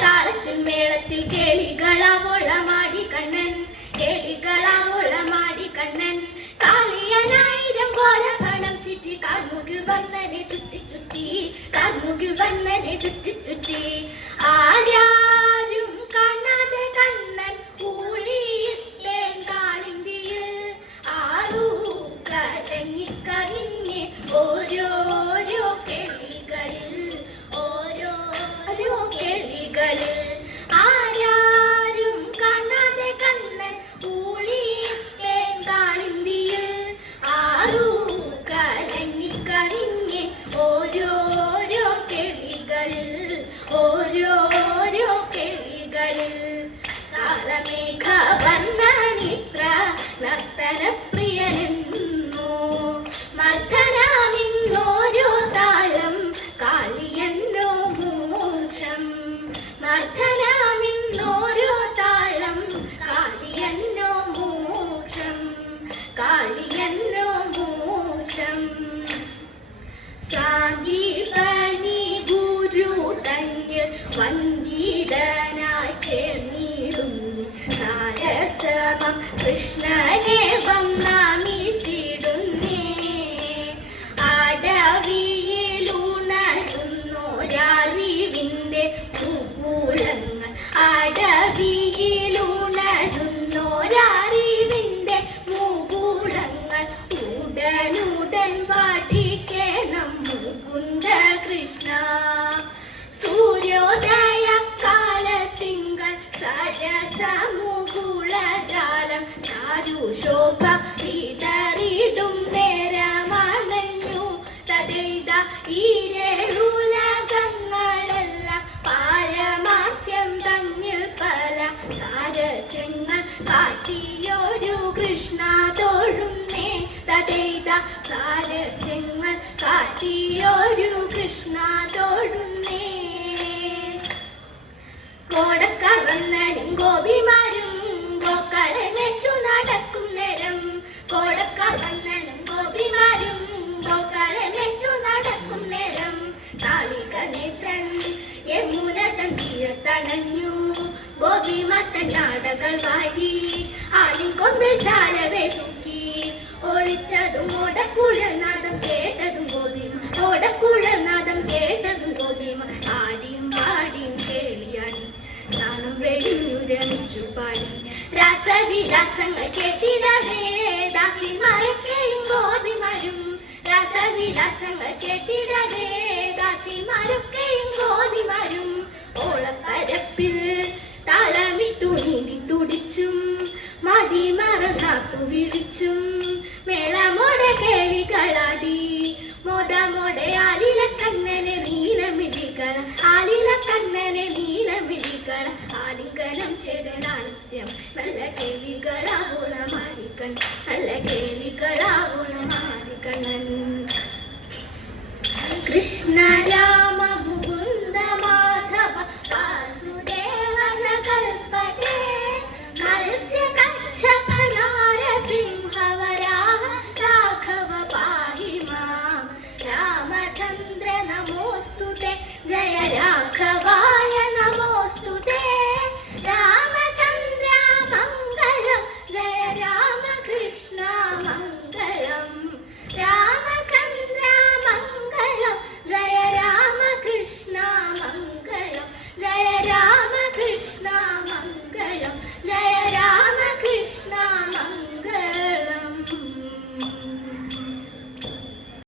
താളത്തിൽ മേളത്തിൽ കേളികളാവോളമാടി കണ്ണൻ, കേളികളാവോളമാടി കണ്ണൻ. കാളിയനായിരം കോല പണം ചുറ്റി കാൽമുകിൽ വന്നനെ ചുറ്റി ചുറ്റി, കാൽമുകിൽ വന്നനെ ചുറ്റി ചുറ്റി. ആരാരും കാണാതെ കണ്ണൻ ഊളിയിട്ടേ കാളിന്തിയിൽ ആറു കരഞ്ഞിക്കറിഞ്ഞ് ഓരോരോ കേളികളിൽ, ഓരോരോ കേളികളിൽ. ആരാരും കാണാതെ കണ്ണൻ ഊളിയിട്ടേ കാളിന്തിയിൽ ആറു കരഞ്ഞിക്കറിഞ്ഞ് ഓരോരോ കേളികളിൽ, ഓരോരോ കേളികളിൽ. താളമേഘ വർണ്ണനിത്ര നർത്തനപ്രിയനെന്നു മർദ്ദനമിന്നോരോ താളം കാളിയെന്നോ മോക്ഷം, മർദ്ദനമിന്നോരോ താളം കാളിയെന്നോ മോക്ഷം, കാളിയെന്നോ മോക്ഷം. സാന്ദീപനി ഗുരു തന്നിൽ വന്ദിതനായി ചേർന്നിടുന്നു നാരസമം കൃഷ്ണനെ വന്നാമിച്ചിടുന്നേ. അടവിയിലുണരുന്നോരറിവിന്റെ മുകുളങ്ങൾ, അടവിയിലുണരുന്നോരറിവിന്റെ മുകുളങ്ങൾ ഉടനുടൻ വാടിക്കണം മുകുന്ദ കൃഷ്ണ. സൂര്യോദയ കാലത്തിങ്കൾ സരസമുകുളജാലം ചാരുശോഭ വിതറിടും നേരമണഞ്ഞു തഥൈത ഈരേഴുലകങ്ങളെല്ലാം പാരമാസ്യം തന്നിൽ പല സാരസ്യങ്ങൾ കാട്ടിയൊരു കൃഷ്ണ തൊഴുന്നേ തഥൈത സാരസ്യങ്ങൾ കാട്ടിയൊരു കൃഷ്ണ തൊഴുന്നേ. കോടക്കവന്നനും ഗോപിമാരും ഗോക്കളെ മെച്ചു നടക്കും നേരം, കോടക്കവന്നനും ഗോപിമാരും ഗോക്കളെ മെച്ചു നടക്കും നേരം. താളിക നേത്രൻ യമുനതൻ തീരത്തണഞ്ഞു ഗോപിമാത്തൻ നാടകൾ വാരി ആലിൻ കൊമ്പിൽ ചാലവേ തൂക്കി. ഒളിച്ചതും ഓടക്കുഴൽനാദം കേട്ടതും ഗോപിമ, ഓടക്കുഴൽനാദം കേട്ടതും ഗോപിമ. ആടിയും പാടിയും കേളിയാടി നാണം വെടിഞ്ഞു രമിച്ചു പാടി. രാസവിലാസങ്ങൾ കേട്ടിടവേ ദാസിമാരൊക്കെയും ഗോപിമാരും, രാസവിലാസങ്ങൾ കേട്ടിടവേ ദാസിമാരൊക്കെയും ഗോപിമാരും. ഓളപ്പരപ്പിൽ താളമിട്ടു നീന്തി തുടിച്ചും മതിമറന്നാപ്പു വിളിച്ചും മേളമോടെ കേളികളാടി. മോദമോടെ ആലില കണ്ണനെ നീലമിടികള, ആലില കണ്ണനെ നീലമിടികള. ആലിംഗനം ചെയ്തൊരാലസ്യം നല്ല കേളികളാകുളമാരിക്കൺ, നല്ല കേളികളാകുളമാരിക്കണ്ണൻ. കൃഷ്ണരാ